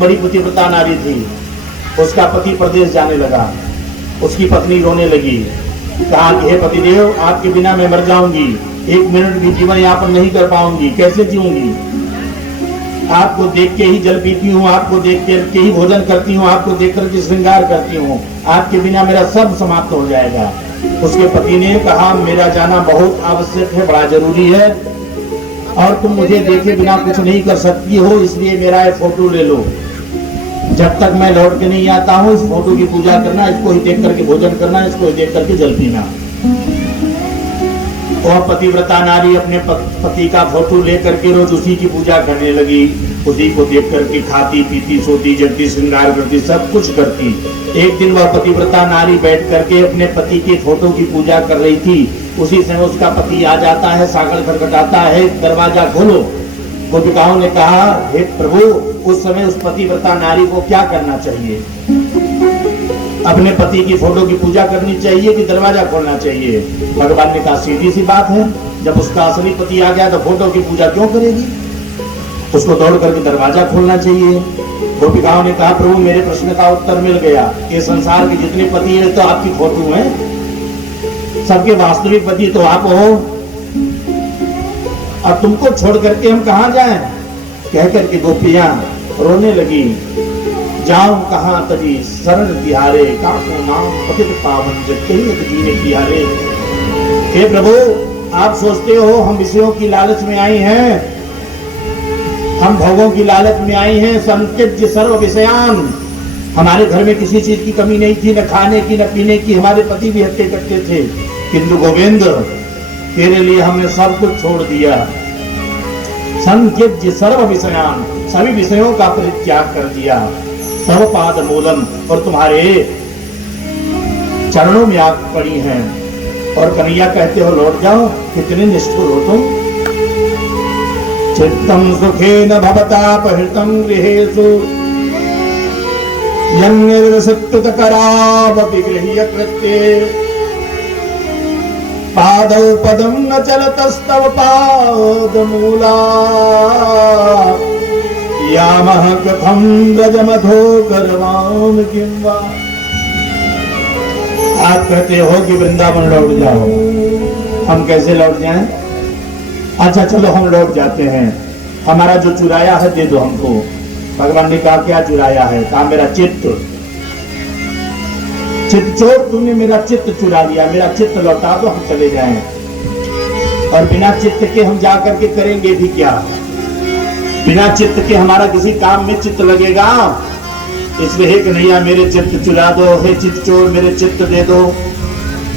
बड़ी पतिव्रता नारी थी। उसका पति प्रदेश जाने लगा, उसकी पत्नी रोने लगी, कहा कि हे पतिदेव, आपके बिना मैं मर जाऊंगी, 1 मिनट भी जीवन यापन नहीं कर पाऊंगी, कैसे जीऊंगी? आपको देख के ही जल पीती हूँ, आपको देख के ही भोजन करती हूँ, आपको देख करके श्रृंगार करती हूँ, आपके बिना मेरा सब समाप्त हो जाएगा। उसके पति ने कहा, मेरा जाना बहुत आवश्यक है, बड़ा जरूरी है, और तुम मुझे देखे बिना कुछ नहीं कर सकती हो, इसलिए मेरा ये फोटो ले लो। जब तक मैं लौट के नहीं आता हूँ, इस फोटो की पूजा करना, इसको ही देख करके भोजन करना, इसको ही देख करके जल पीना। वह पतिव्रता नारी अपने पति का फोटो लेकर के रोज उसी की पूजा करने लगी, उसी को देख करके खाती पीती सोती जगती श्रृंगार करती सब कुछ करती। एक दिन वह पतिव्रता नारी बैठ करके अपने पति के फोटो की पूजा कर रही थी। उसी समय उसका पति आ जाता है, सागर खटखटाता है, दरवाजा खोलो। गोपिकाओं ने कहा, हे प्रभु, उस समय उस पतिव्रता नारी को क्या करना चाहिए? अपने पति की फोटो की पूजा करनी चाहिए कि दरवाजा खोलना चाहिए? भगवान ने कहा, सीधी सी बात है, जब उसका असली पति आ गया तो फोटो की पूजा क्यों करेगी? उसको दौड़ करके दरवाजा खोलना चाहिए। गोपिकाओं ने कहा, प्रभु, मेरे प्रश्न का उत्तर मिल गया कि संसार के जितने पति है तो आपकी फोटो है, सबके वास्तविक पति तो आप हो, अब तुमको छोड़ करके हम कहां जाएं? कह करके गोपियां रोने लगी। जाऊं कहां तजी शरण तिहारे, काको नाम पतित पावन जग जीने तिहारे। हे प्रभु, आप सोचते हो हम विषयों की लालच में आई हैं, हम भोगों की लालच में आई हैं। संत्यज्य सर्व विषयान, हमारे घर में किसी चीज की कमी नहीं थी, न खाने की न पीने की, हमारे पति भी हत्ते कट्टे थे, किंतु गोविंद तेरे लिए हमने सब कुछ छोड़ दिया। संत्यज्य सर्व विषयान, सभी विषयों का परित्याग कर दिया। तव पाद मूलम, और तुम्हारे चरणों में आग पड़ी हैं। और कन्हैया कहते हो लौट जाओ, कितने निष्ठुर हो तुम। चित्तम सुखेन भवतापहृतं गृहेषु यन्निर्वसत्कृतकरावपि गृह्य कृत्ये पादौ पदं न चलतस्तव पादमूला यामः कथं व्रजमधो करवाम किं वा। आप कहते हो कि वृंदावन लौट जाओ, हम कैसे लौट जाएं? अच्छा चलो हम लौट जाते हैं, हमारा जो चुराया है दे दो हमको। भगवान ने कहा, क्या चुराया है? कहा, मेरा चित्त। चित्त चोर, तुमने मेरा चित्त चुरा लिया, मेरा चित्त लौटा दो, हम चले जाएं। और बिना चित्त के हम जा करके करेंगे भी क्या? बिना चित्त के हमारा किसी काम में चित्त लगेगा? इसलिए हे कन्हैया, मेरे चित्त चुरा दो, हे चित्त चोर, मेरे चित्त दे दो।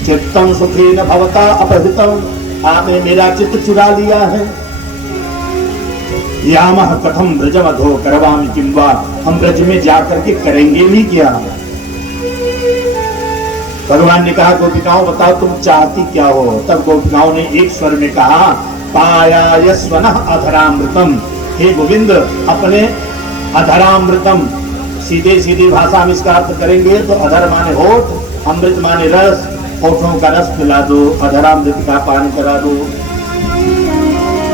चित्तम सुखेन भवता अपहृतम, आपने मेरा चित्त चुरा लिया है। यामः कथम ब्रजमधो करवामि किं वा, हम ब्रज में जाकर के करेंगे भी क्या? भगवान ने कहा, गोपिकाओं बताओ तुम चाहती क्या हो? तब गोपिकाओं ने एक स्वर में कहा, पाया यस्वनः अधरामृतम। हे गोविंद, अपने अधरामृतम, सीधे सीधी भाषा में इसका अर्थ करेंगे तो अधर माने होठ, अमृत माने रस, होठों का रस पिला दो, अधरामृत का पान करा दो।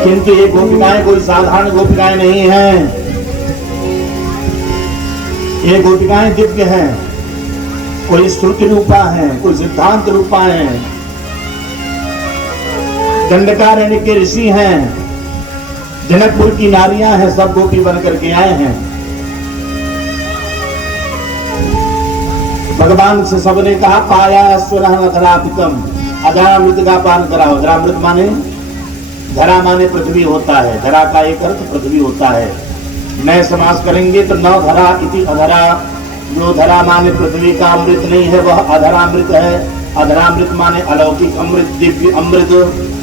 किंतु ये गोपिकाएं कोई साधारण गोपिकाएं नहीं हैं, ये गोपिकाएं दिव्य हैं, कोई श्रुति रूपा हैं, कोई सिद्धांत रूपा हैं, दंडकारण्य के ऋषि हैं, जनकपुर की नारियां हैं, सब गोपी बन करके आए हैं। भगवान से सबने कहा, पाया स्वरः अधरापितम, अधरामृत का पान कराओ। अधरामृत माने, धरा माने पृथ्वी होता है, धरा का एक अर्थ पृथ्वी होता है। नए समास करेंगे तो न धरा इति अधरा, जो धरा माने पृथ्वी का अमृत नहीं है वह अधरामृत है। अधरामृत माने अलौकिक अमृत, दिव्य अमृत,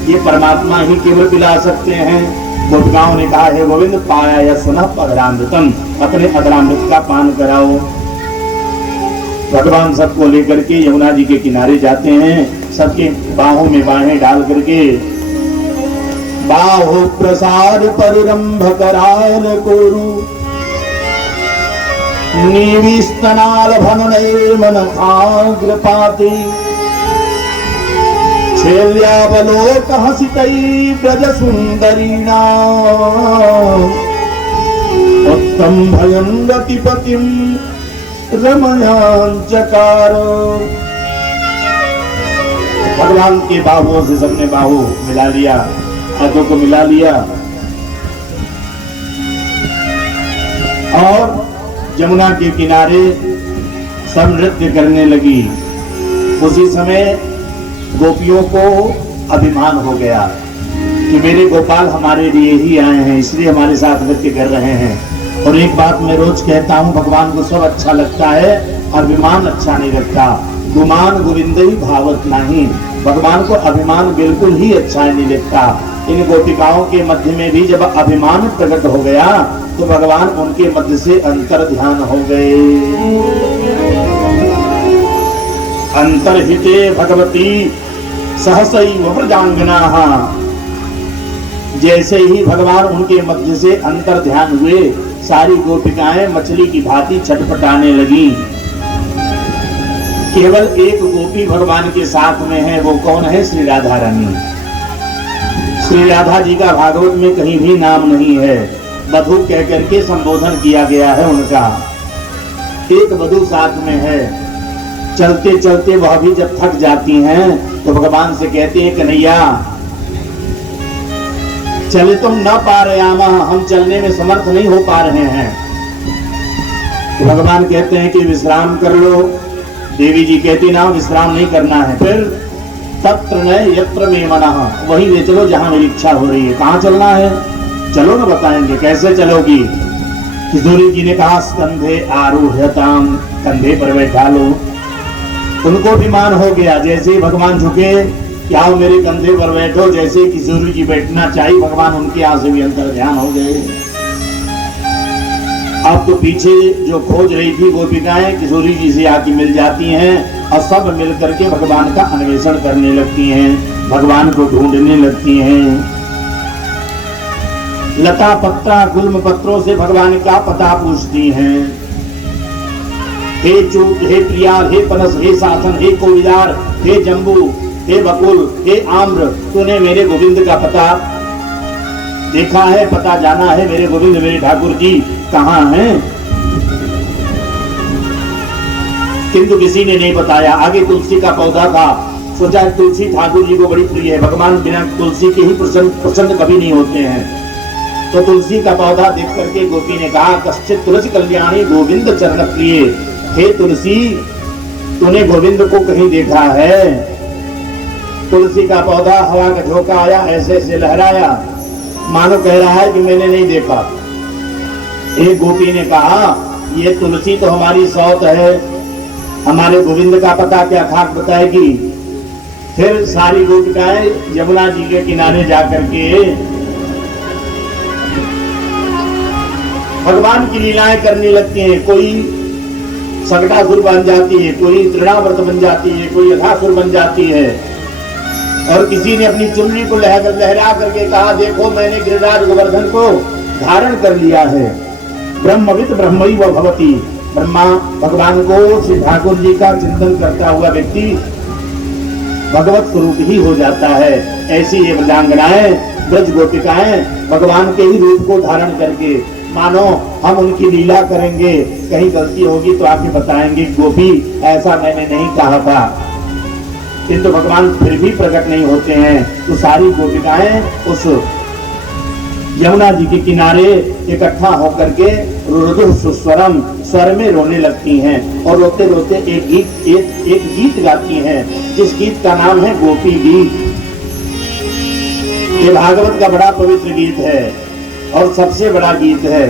ये परमात्मा ही केवल पिला सकते हैं। गोपिकाओं ने कहा, हे गोविंद, पाया यस्वनः अधरामृतम, अपने अधरामृत का पान कराओ। भगवान सबको लेकर के यमुना जी के किनारे जाते हैं, सबके बाहों में बाहें डाल करके, बाहु प्रसार परिरंभ कराल कोरु, नीविस्तनाल भननैर मनखाग्रपाति, छेल्यावलोक हसितै ब्रज सुंदरीणाम्, तम भयं रतिपतिं रमयाञ्चकार। भगवान के बाहुओं से सबने बाहु मिला लिया, हाथों को मिला लिया और यमुना के किनारे सब नृत्य करने लगी। उसी समय गोपियों को अभिमान हो गया कि मेरे गोपाल हमारे लिए ही आए हैं, इसलिए हमारे साथ नृत्य कर रहे हैं। और एक बात मैं रोज कहता हूँ, भगवान को सब अच्छा लगता है, अभिमान अच्छा नहीं लगता। गुमान गोविंदई भावत नहीं, भगवान को अभिमान बिल्कुल ही अच्छा नहीं लगता। इन गोपिकाओं के मध्य में भी जब अभिमान प्रकट हो गया तो भगवान उनके मध्य से अंतर ध्यान हो गए। अंतर्हिते भगवती सहसैव व्रजांगनाः। जैसे ही भगवान उनके मध्य से अंतर ध्यान हुए, सारी गोपिकाएं मछली की भांति छटपटाने लगी। केवल एक गोपी भगवान के साथ में है, वो कौन है? श्री राधा रानी। श्री राधा जी का भागवत में कहीं भी नाम नहीं है, वधू कह करके संबोधन किया गया है उनका। एक वधू साथ में है। चलते चलते वह भी जब थक जाती हैं तो भगवान से कहते हैं, कन्हैया चले तुम न पा रहे, हम चलने में समर्थ नहीं हो पा रहे हैं। तो भगवान कहते हैं कि विश्राम कर लो। देवी जी कहती ना, विश्राम नहीं करना है। फिर तत्र न यत्र मे मनः, वही ले चलो जहां मेरी इच्छा हो रही है। कहाँ चलना है? चलो ना, बताएंगे। कैसे चलोगी? किशोरी जी ने कहा, स्कंधे आरूह्यताम, कंधे पर बैठा लो। उनको भी मान हो गया। जैसे ही भगवान झुके, क्या हो मेरे कंधे पर बैठो, जैसे किशोरी जी बैठना चाहिए, भगवान उनके यहाँ से भी अंतर ध्यान हो गए। अब तो पीछे जो खोज रही थी गोपिकाएं, किशोरी जी से आके मिल जाती हैं और सब मिल करके भगवान का अन्वेषण करने लगती हैं, भगवान को ढूंढने लगती हैं। लता पत्रा गुल्म पत्रों से भगवान का पता पूछती हैं। हे चूक, हे प्रियाल, हे पनस, हे सासन, हे कोविदार, हे जम्बू, हे बकुल, हे आम्र, तूने मेरे गोविंद का पता देखा है, पता जाना है? मेरे गोविंद, मेरे ठाकुर जी कहाँ हैं? किंतु किसी ने नहीं बताया। आगे तुलसी का पौधा था, सोचा तुलसी ठाकुर जी को बड़ी प्रिय है, भगवान बिना तुलसी के ही प्रसन्न कभी नहीं होते हैं। तो तुलसी का पौधा देख करके गोपी ने कहा, कश्चित तुलसी कल्याणी गोविंद चरण प्रिय। हे तुलसी, तूने गोविंद को कहीं देखा है? तुलसी का पौधा हवा का झोंका आया, ऐसे ऐसे लहराया, मानो कह रहा है कि मैंने नहीं देखा। एक गोपी ने कहा, ये तुलसी तो हमारी सौत है, हमारे गोविंद का पता क्या खाक बताएगी? फिर सारी गोपिकाएं यमुना जी के किनारे जाकर के भगवान की लीलाएं करने लगती हैं। कोई सकटासुर बन जाती है, कोई तृणाव्रत बन जाती है, कोई यथासुर बन जाती है। और किसी ने अपनी चुन्नी को लहरा करके कहा, देखो मैंने गिरिराज गोवर्धन को धारण कर लिया है। ब्रह्मविद ब्रह्मैव भवति। ब्रह्मा भगवान को श्री ठाकुर जी का चिंतन करता हुआ व्यक्ति भगवत स्वरूप ही हो जाता है। ऐसी ये ब्रजांगनाएं, ब्रज गोपिकाएं भगवान के ही रूप को धारण करके, मानो हम उनकी लीला करेंगे, कहीं गलती होगी तो आके बताएंगे, गोपी ऐसा मैंने नहीं कहा था। किंतु भगवान फिर भी प्रकट नहीं होते हैं। तो सारी गोपिकाएं उस यमुना जी के किनारे इकट्ठा होकर के रुदु सुस्वरम, स्वर में रोने लगती हैं और रोते रोते एक गीत गाती हैं, जिस गीत का नाम है गोपी गीत। ये भागवत का बड़ा पवित्र गीत है और सबसे बड़ा गीत है।